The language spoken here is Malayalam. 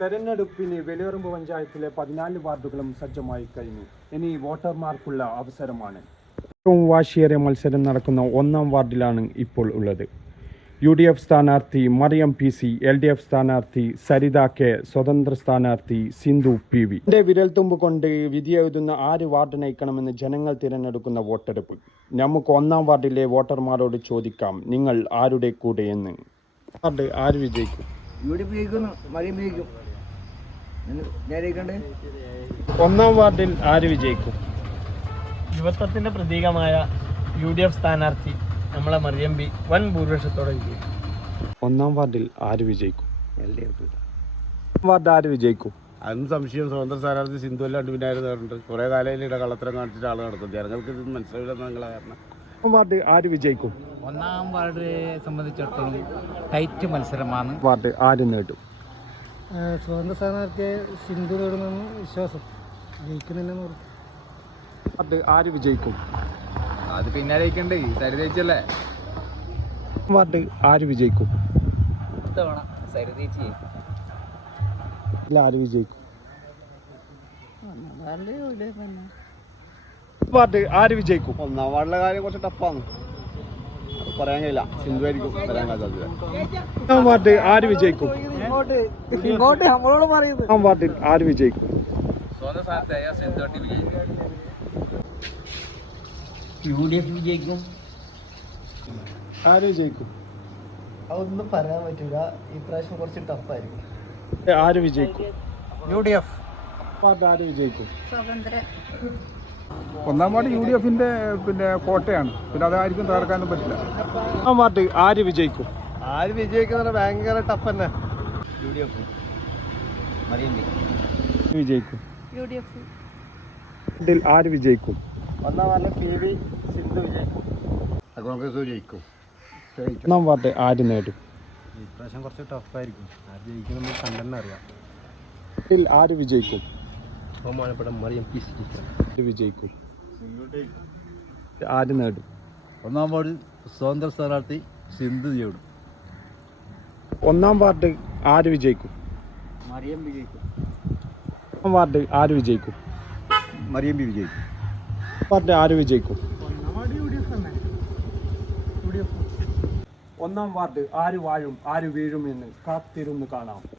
തെരഞ്ഞെടുപ്പിന് വെളിയറമ്പ് പഞ്ചായത്തിലെ 14 വാർഡുകളും സജ്ജമായി കഴിഞ്ഞു. ഇനി വോട്ടർമാർക്കുള്ള അവസരമാണ്. ഏറ്റവും വാശിയേറിയ മത്സരം നടക്കുന്ന 1-ാം വാർഡിലാണ് ഇപ്പോൾ ഉള്ളത്. UDF സ്ഥാനാർത്ഥി മറിയം PC, LDF സ്ഥാനാർത്ഥി സരിത K, സ്വതന്ത്ര സ്ഥാനാർത്ഥി സിന്ധു PV. എന്റെ വിരൽത്തുമ്പ് കൊണ്ട് വിധിയെഴുതുന്ന 6 വാർഡ് നയിക്കണമെന്ന് ജനങ്ങൾ തിരഞ്ഞെടുക്കുന്ന വോട്ടെടുപ്പ്. നമുക്ക് 1-ാം വാർഡിലെ വോട്ടർമാരോട് ചോദിക്കാം, നിങ്ങൾ ആരുടെ കൂടെയെന്ന്. വാർഡ് ആര് വിജയിക്കും? UDF ജയിക്കുന്നു, മറിയം ജയിക്കും. 1-ാം വാർഡിൽ ആര് വിജയിക്കും? യുവത്വത്തിന്റെ പ്രതീകമായ UDF സ്ഥാനാർത്ഥി നമ്മളെ മറിയം ബി വൻ ഭൂരിപക്ഷത്തോടെ വിജയിക്കും. 1-ാം വാർഡിൽ ആര് വിജയിക്കും? വാർഡ് ആര് വിജയിക്കും? അതൊന്നും സംശയം. സ്വതന്ത്ര സ്ഥാനാർത്ഥി സിന്ധു അല്ലാണ്ട് പിന്നെ ആര് നേരിട്ടുണ്ട്? കുറെ കാലയിൽ കള്ളത്തരം കാണിച്ചിട്ട് ആൾ നടക്കും. ജനങ്ങൾക്ക് ഇത് മനസ്സിലാവില്ല നിങ്ങളെ കാരണം. വാർഡ് ആര് വിജയിക്കും? 1-ാം വാർഡിനെ സംബന്ധിച്ചിടത്തോളം ടൈറ്റ് മത്സരമാണ്. വാർഡ് ആര് നേടും? സ്വതന്ത്ര സ്ഥാനാർത്ഥിയെ സിന്ധു നേടുമെന്ന് വിശ്വാസം. ജയിക്കുന്നില്ലെന്ന് പറഞ്ഞു. വാർഡ് ആര് വിജയിക്കും? അത് പിന്നാലെ ജയിക്കണ്ടേ, സരിതേച്ചല്ലേ. വാർഡ് ആര് വിജയിക്കും? ഇത്തവണ സരിതേച്ചി. ആര് വിജയിക്കും? വാർഡ് ആര് വിജയിക്കും? 1-ാം വാർഡിലെ കാര്യം കുറച്ച് ടഫാണ്, പറയാൻ കഴിയില്ല. സിന്ധു ആയിരിക്കും വരാൻ സാധ്യത. 1-ാം വാർഡ് ആര് വിജയിക്കും? നമ്മളോട് പറയുന്നത് 1-ാം വാർഡിൽ ആര് വിജയിക്കും? സ്വന്തം സ്ഥാനത്തായ സിന്ധു വിജയിക്കും. UDF വിജയിക്കും. ആര് വിജയിക്കും? അതൊന്നും പറയാൻ പറ്റൂല, ഈ പ്രാവശ്യം കുറച്ച് ടഫായിരിക്കും. ആര് വിജയിക്കും? UDF. വാർഡ് ആര് വിജയിക്കും? 1-ാം വാർഡ് UDFന്റെ കോട്ടയാണ്. പിന്നെ അതായിരിക്കും തകർക്കാനും പറ്റില്ല. 1-ാം വാർഡ് ആര് വിജയിക്കും? ആര് വിജയിക്കുന്ന ഭയങ്കര ടഫ് തന്നെ. UDF. മറിയം ബി വിജയിക്കും. വാർഡിൽ ആര് വിജയിക്കും? 1-ാം വാർഡിലെ PV സിന്ധു വിജയിക്കും. കോൺഗ്രസ് ജയിക്കും. 1-ാം വാർഡ് ആര് നേടും? ഇപ്രാവശ്യം കുറച്ച് ടഫായിരിക്കും. ആര് ജയിക്കും നമുക്ക് കണ്ടെന്നെ അറിയാം. വാർഡിൽ ആര് വിജയിക്കും? ബഹുമാനപ്പെട്ട മറിയം PC ആര് വിജയിക്കും? ആര് നേടും? 1-ാം വാർഡ് സ്വതന്ത്ര സ്ഥാനാർത്ഥി സിന്ധു നേടും. 1-ാം വാർഡ് ആര് വിജയിക്കും? മറിയം വിജയിക്കും. 1-ാം വാർഡ് ആര് വിജയിക്കും? മറിയം ബി വിജയിക്കും. വാർഡ് ആര് വിജയിക്കും? 1-ാം വാർഡ് ആര് വാഴും ആര് വീഴുമെന്ന് കാത്തിരുന്ന് കാണാം.